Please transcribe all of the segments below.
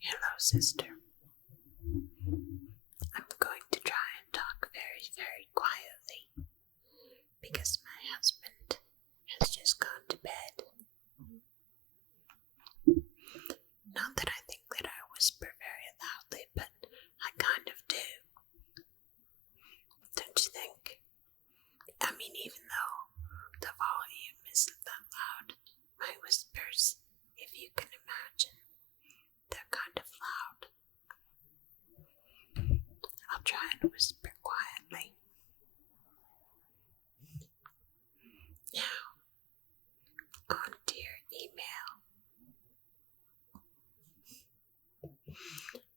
Hello, sister. I'm going to try and talk very, very quietly because my husband has just gone to bed. Not that I think that I whisper very loudly, but I kind of do. Don't you think? I mean, even though the volume isn't that loud, my whispers, if you can imagine, they're kind of loud. I'll try and whisper quietly. Now, on to your email.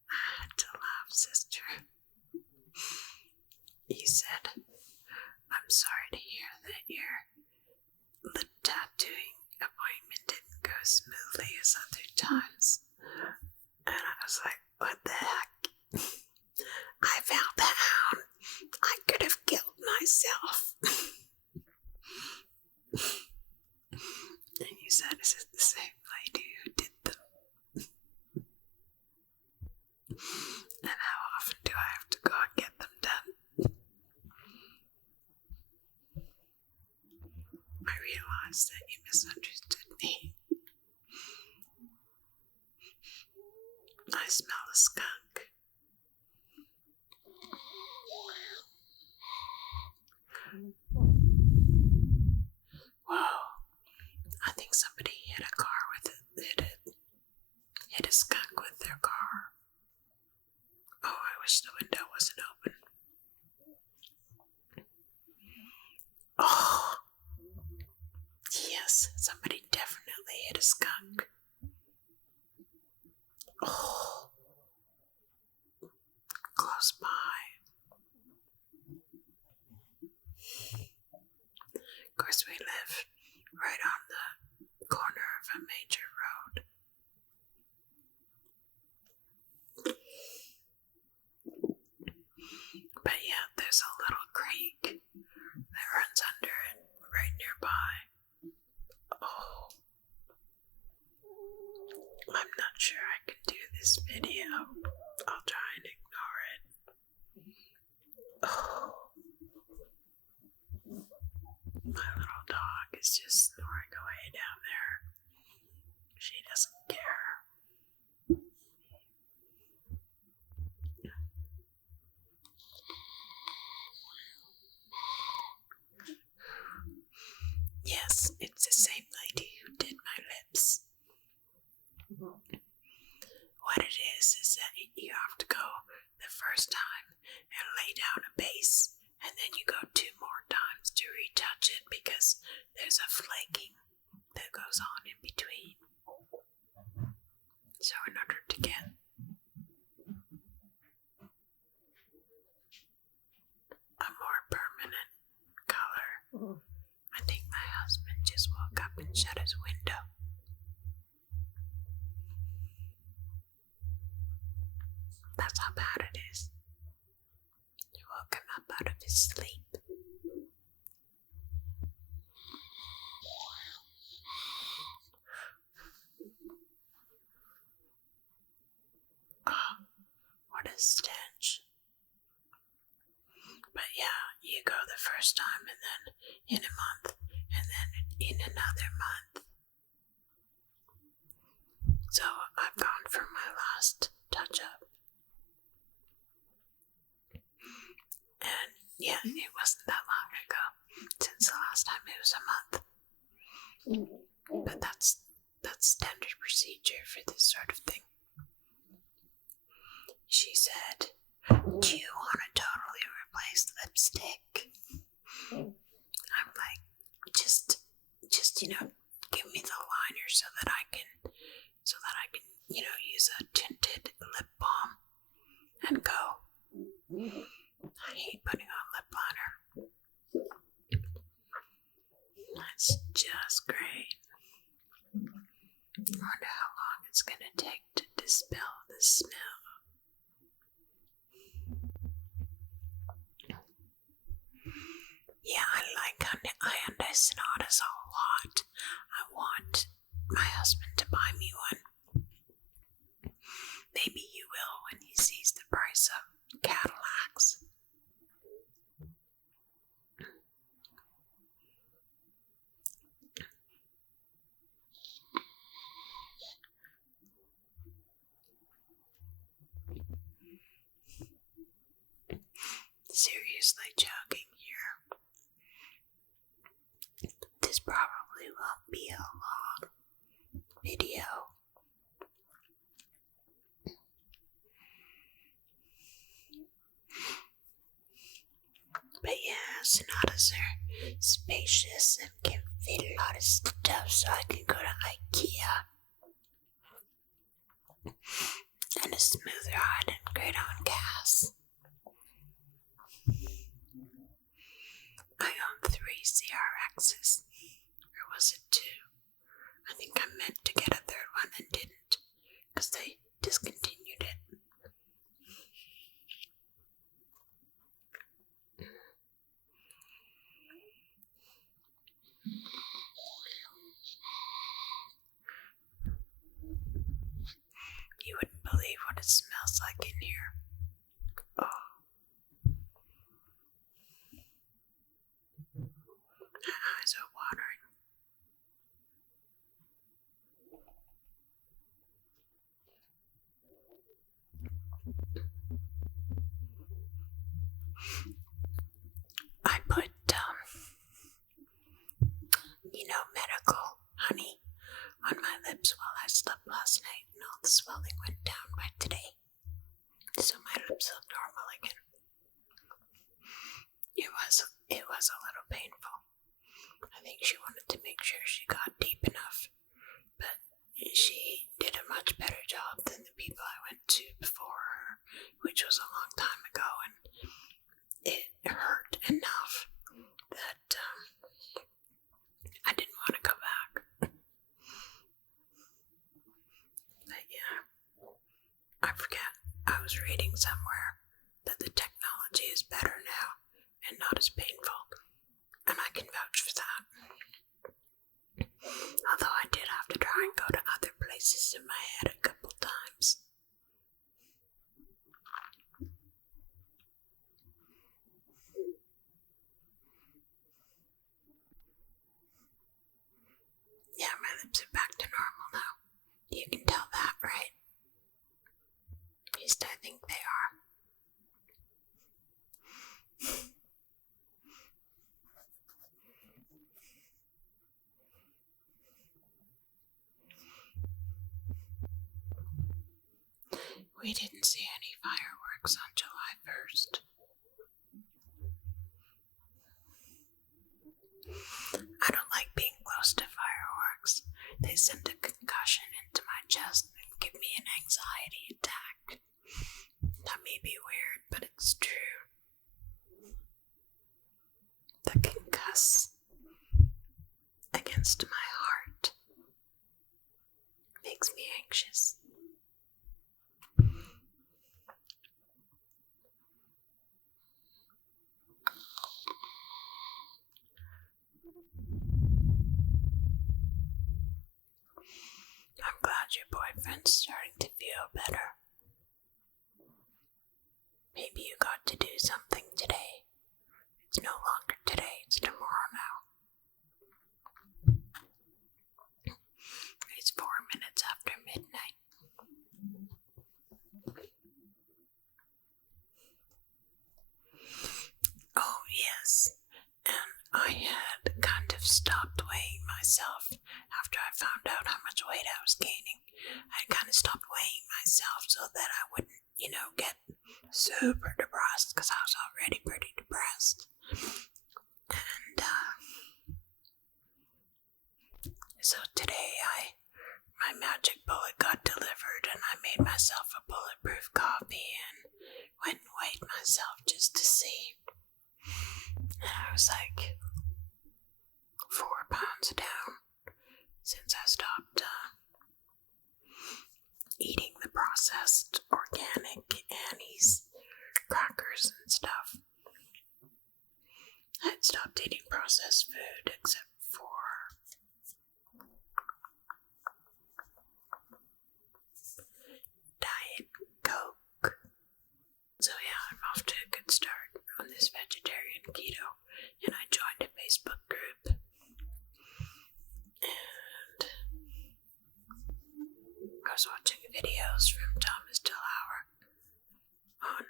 I had to laugh, sister. You said, I'm sorry to hear that your lip tattooing appointment didn't go smoothly as other times. And I was like, what the heck? I fell down. I could have killed myself. And you said, is it the same lady who did them? And how often do I have to go and get them done? I realized that you misunderstood me. I smell a skunk. Whoa. I think somebody hit a car with it. Hit a skunk with their car. Oh, I wish the window wasn't open. Oh. Yes, somebody definitely hit a skunk. Oh. Close by. Of course, we live right on the corner of a major road. But yeah, there's a little creek that runs under it right nearby. Oh. I'm not sure I can do this video. I'll try and ignore it. Oh. My little dog is just snoring away down there. She doesn't care. Yes, it's the same lady who did my lips. What it is that you have to go the first time and lay down a base, and then you go 2 more times to retouch it because there's a flaking that goes on in between. So in order to get a more permanent color, I think my husband just woke up and shut his window. That's how bad it is. He woke him up out of his sleep. Oh, what a stench. But yeah, you go the first time and then in a month and then in another month. So I've gone for my last touch-up. And yeah, it wasn't that long ago since the last time it was a month. But that's standard procedure for this sort of thing. She said, do you want to totally replace lipstick? I'm like, just give me the liner so that I can, use a tinted lip balm and go. I hate putting on lip liner. That's just great. I wonder how long it's gonna take to dispel the smell. Yeah, I like Hyundai Sonatas a lot. I want my husband to buy me one. The seriously joking here. This probably won't be a long video. But yeah, sonatas are spacious and can fit a lot of stuff, so I can go to IKEA. And a smooth ride and great on gas. I own 3 CRXs. Or was it 2? I think I meant to get a 3rd one and didn't, because they discontinued it. You wouldn't believe what it smells like in here. Oh. My eyes are watering. I put, medical honey on my lips while I slept last night, and all the swelling went down by today. So my lips look normal again. It was a little painful. I think she wanted to make sure she got deep enough, but she did a much better job than the people I went to before her, which was a long time ago, and it hurt enough that I didn't want to go back. But yeah, I forget. I was reading somewhere that the technology is better now and not as painful, and I can vouch for that. Although I did have to try and go to other places in my head a couple times. Yeah, my lips are back to normal now. You can tell that, right? At least I think they are. We didn't see any fireworks on July 1st. I don't like being close to fireworks. They send a concussion into my chest and give me an anxiety attack. That may be weird, but it's true. The concuss against my heart makes me anxious. I'm glad your boyfriend's starting to feel better. Maybe you got to do something today. It's no longer today, it's tomorrow now. It's 4 minutes after midnight. Oh, yes. And I had kind of stopped weighing myself after I found out how much weight I was gaining. I kind of stopped weighing myself so that I wouldn't, get super depressed, because I was already pretty depressed. And, so today my magic bullet got delivered, and I made myself a bulletproof coffee and went and weighed myself just to see. And I was like 4 pounds down since I stopped eating the processed organic Annie's crackers and stuff. I had stopped eating processed food except for Diet Coke. So yeah, I'm off to a good start on this vegetarian keto, and I joined a Facebook group, and I was watching videos from Thomas DeLauer on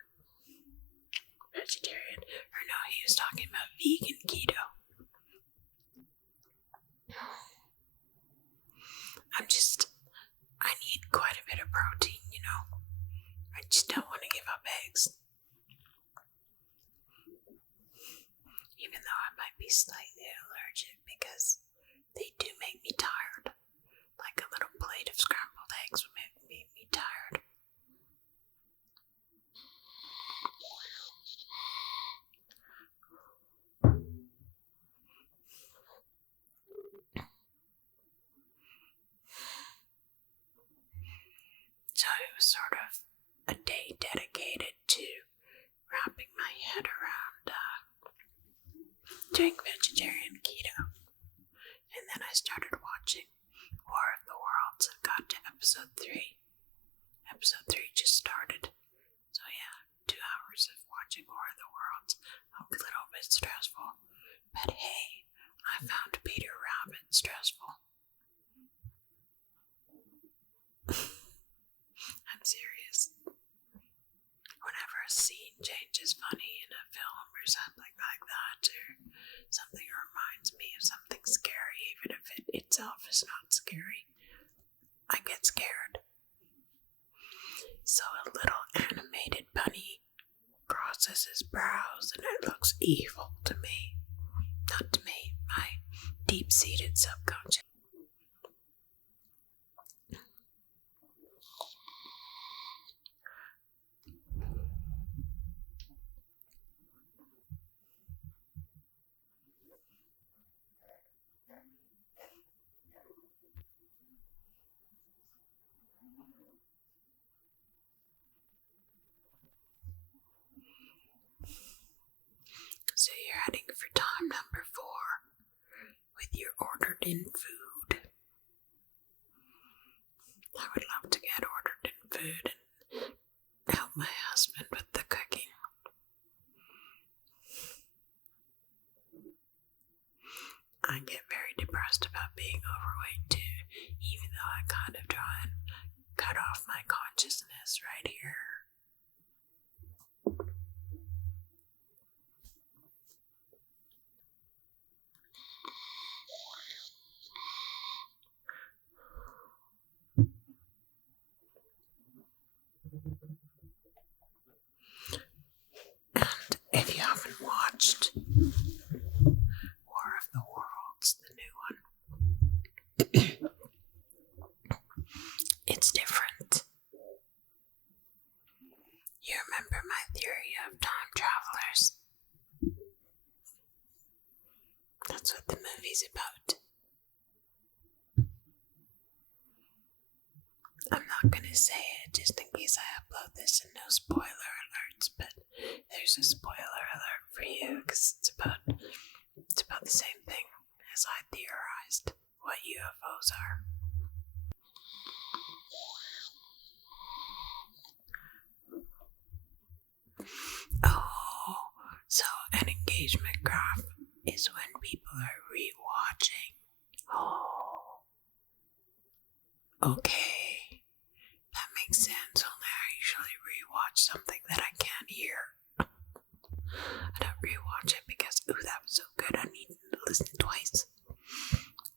vegetarian, or talking about vegan keto. I need quite a bit of protein, you know. I just don't want to give up eggs. Even though I might be slightly allergic because they do make me tired. Like a little plate of scrambled eggs would make me tired. So it was sort of a day dedicated to wrapping my head around doing vegetarian keto. And then I started watching War of the Worlds and got to episode 3. Episode 3 just started. So yeah, 2 hours of watching War of the Worlds. A little bit stressful. But hey, I found Peter Rabbit stressful. I'm serious. Whenever a scene changes funny in a film or something like that, or something reminds me of something scary, even if it itself is not scary, I get scared. So a little animated bunny crosses his brows and it looks evil to me. Not to me, my deep-seated subconscious. So you're heading for time number 4 with your ordered in food. I would love to get ordered in food and help my husband with the cooking. I get very depressed about being overweight too, even though I kind of try and cut off my consciousness right here. And if you haven't watched War of the Worlds, the new one, it's different. You remember my theory of time travelers? That's what the movie's about. I'm not gonna say it just in case I upload this and no spoiler alerts, but there's a spoiler alert for you because it's about the same thing as I theorized what UFOs are. Oh, so an engagement graph is when people are rewatching. Oh, okay. That makes sense, only I usually rewatch something that I can't hear. I don't rewatch it because, ooh, that was so good, I need to listen twice.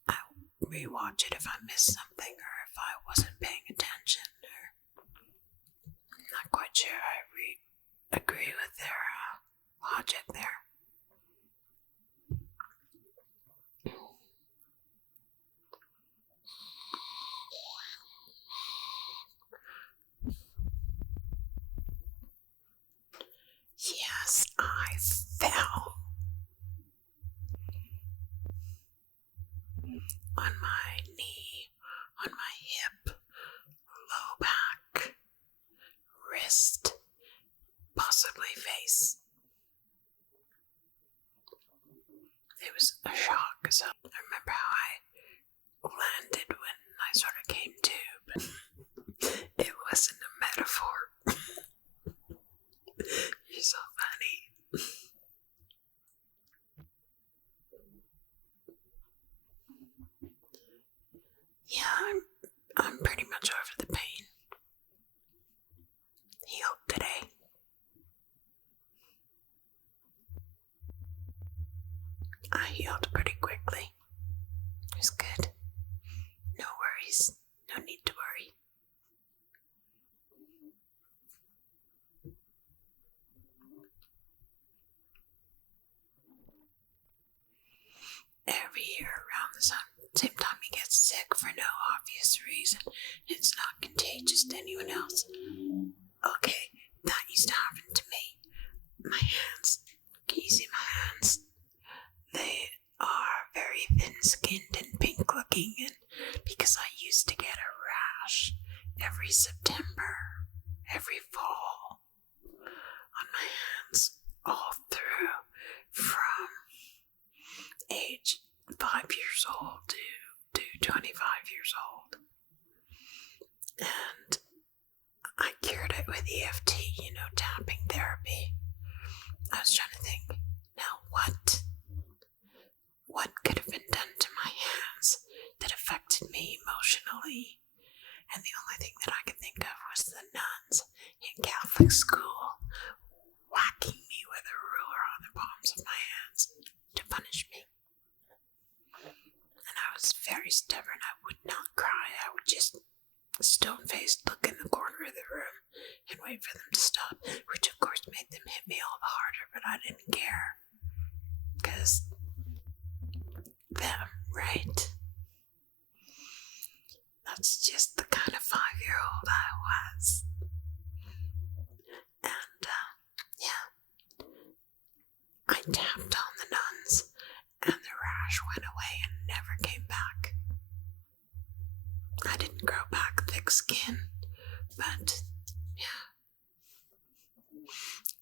I rewatch it if I missed something or if I wasn't paying attention, or I'm not quite sure I agree with their logic there. Yes, I fell on my knee, on my hip, low back, wrist, possibly face. It was a shock, so I remember how I landed when I sort of came to, but it wasn't a metaphor. You're so funny. Yeah, I'm pretty much over the pain. Healed today. I healed pretty quickly. It was good. No worries. No need to worry. Every year around the same time he gets sick for no obvious reason. It's not contagious to anyone else. Okay, that used to happen to me. My hands. Can you see my hands? They are very thin-skinned and pink-looking, and because I used to get a rash every September, every fall, on my hands, all through, from age 5 years old to 25 years old. And I cured it with EFT, tapping therapy. I was trying to think, now what could have been done to my hands that affected me emotionally? And the only thing that I could think of was the nuns in Catholic school whacking me with a ruler on the palms of my hands to punish me. And I was very stubborn. I would not cry. I would just stone-faced look in the corner of the room and wait for them to stop, which of course made them hit me all the harder, but I didn't care. Because them, right? That's just the kind of 5-year-old I was. And, I tapped on the nuns, and the rash went away and never came back. I didn't grow back thick skin, but,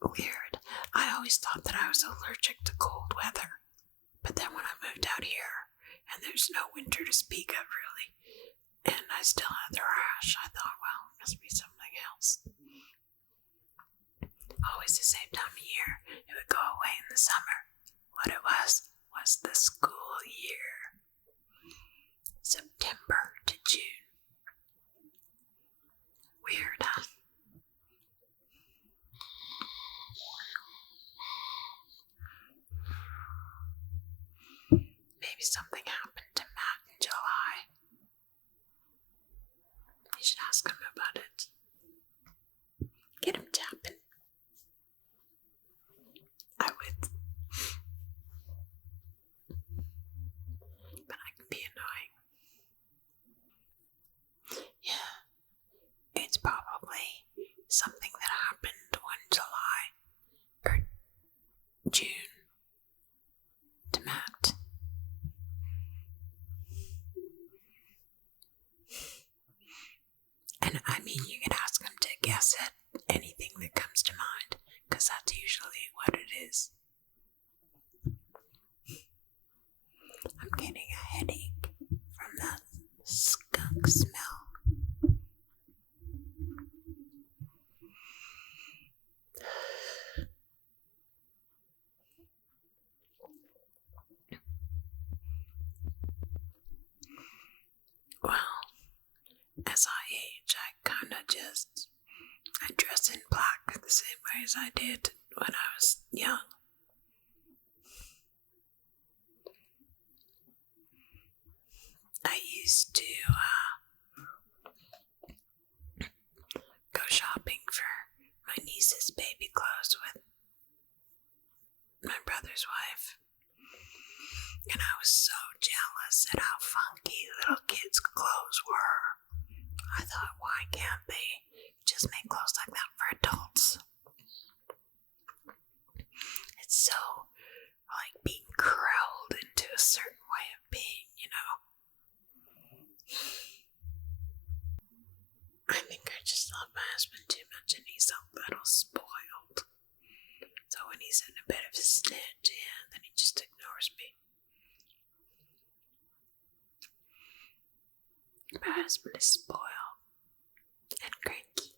weird. I always thought that I was allergic to cold weather, but then when I moved out here, and there's no winter to speak of, really, and I still had the rash, I thought, well, it must be something else. Always the same time of year, it would go away in the summer. What it was the school year. September to June. Weird, huh? Maybe something happened to Matt in July. You should ask him about it. Get him tapping. I would. But I can be annoying. Yeah. It's probably something that happened one July or June to Matt. And I mean, you can ask him to guess at anything that comes to mind, because that's usually what it is. I'm getting a headache from that skunk smell. Well, as I age, I dress in black the same way as I did when I was young. I used to go shopping for my niece's baby clothes with my brother's wife. And I was so jealous at how funky little kids' clothes were. I thought, why can't they just make clothes like that for adults? It's so, like, being curled into a certain way of being, I think I just love my husband too much, and he's a little spoiled. So when he's in a bit of a snitch, then he just ignores me. My husband is spoiled and cranky.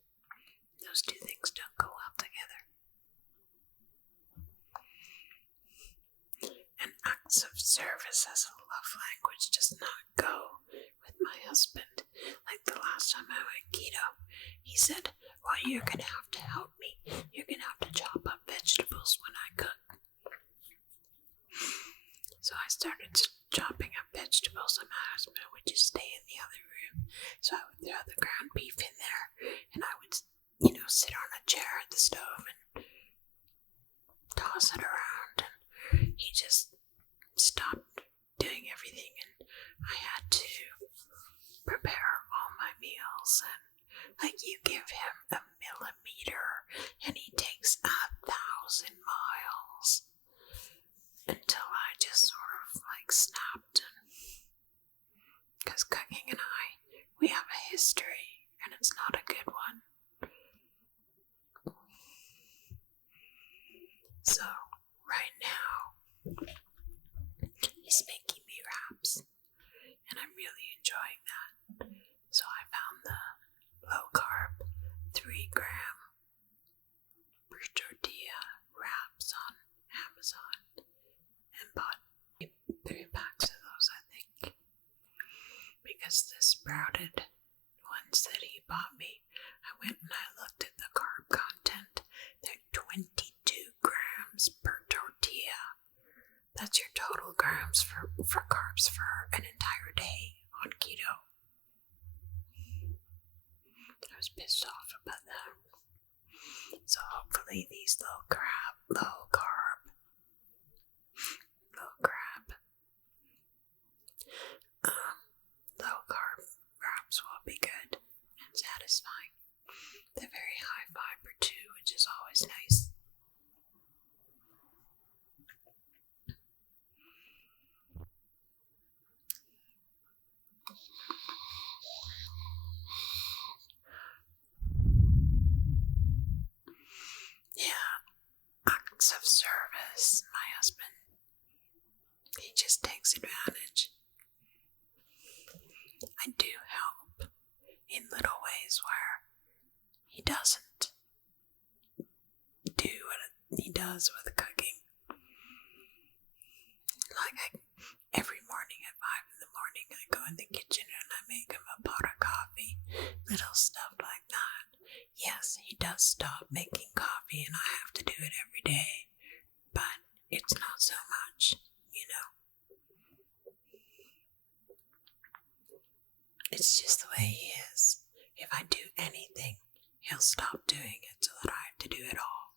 Those two things don't go well together. And acts of service as a love language does not go with my husband. Like the last time I went keto, he said, well, you're going to have to help me. You're going to have to chop up vegetables when I cook. So I started chopping up vegetables, and my husband would just stay in the other room. So I would throw the ground beef in there, and I would, sit on a chair at the stove and toss it around. And he just stopped doing everything, and I had to prepare all my meals. And you give him a millimeter, and he takes 1,000 miles until I just sort of snapped. Because cooking and we have a history, and it's not a good one. So right now he's making me wraps, and I'm really enjoying that. So I found the low carb 3-gram per tortilla wraps on Amazon and bought 3 packs of those, I think, because the sprouted ones that he bought me, I went and I looked at the carb content. They're 22 grams per tortilla. That's your total grams for carbs for an entire day on keto. I was pissed off about that. So hopefully these low carb wraps will be good and satisfying. They're very high fiber too, which is always nice. Yeah, acts of service. My husband, he just takes advantage. I do help in little ways where he doesn't do what he does with cooking. Every morning at 5 in the morning, I go in the kitchen and I make him a pot of coffee. Little stuff like that. Yes, he does stop making coffee and I have to do it every day. But it's not so much, It's just the way he is. If I do anything, he'll stop doing it so that I have to do it all.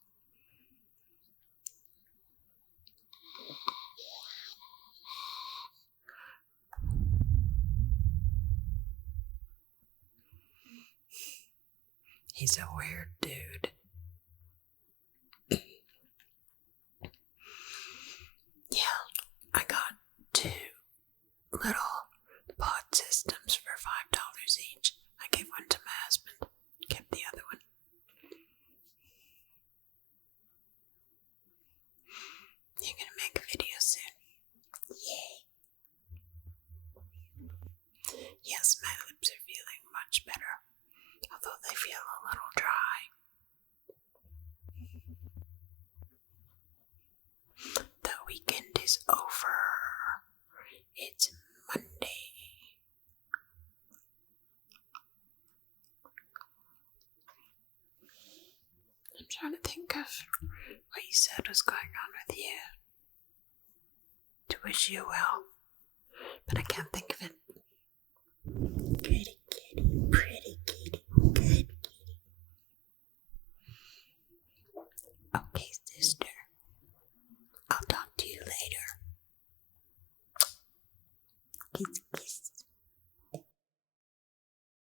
He's a weird dude. Yeah, I got 2 little pod systems for $5 each. I gave one to my husband, kept the other one. You're gonna make a video soon. Yay. Yes, my lips are feeling much better, although they feel a little dry. The weekend is over. It's Monday. I'm trying to think of what you said was going on with you. To wish you well. But I can't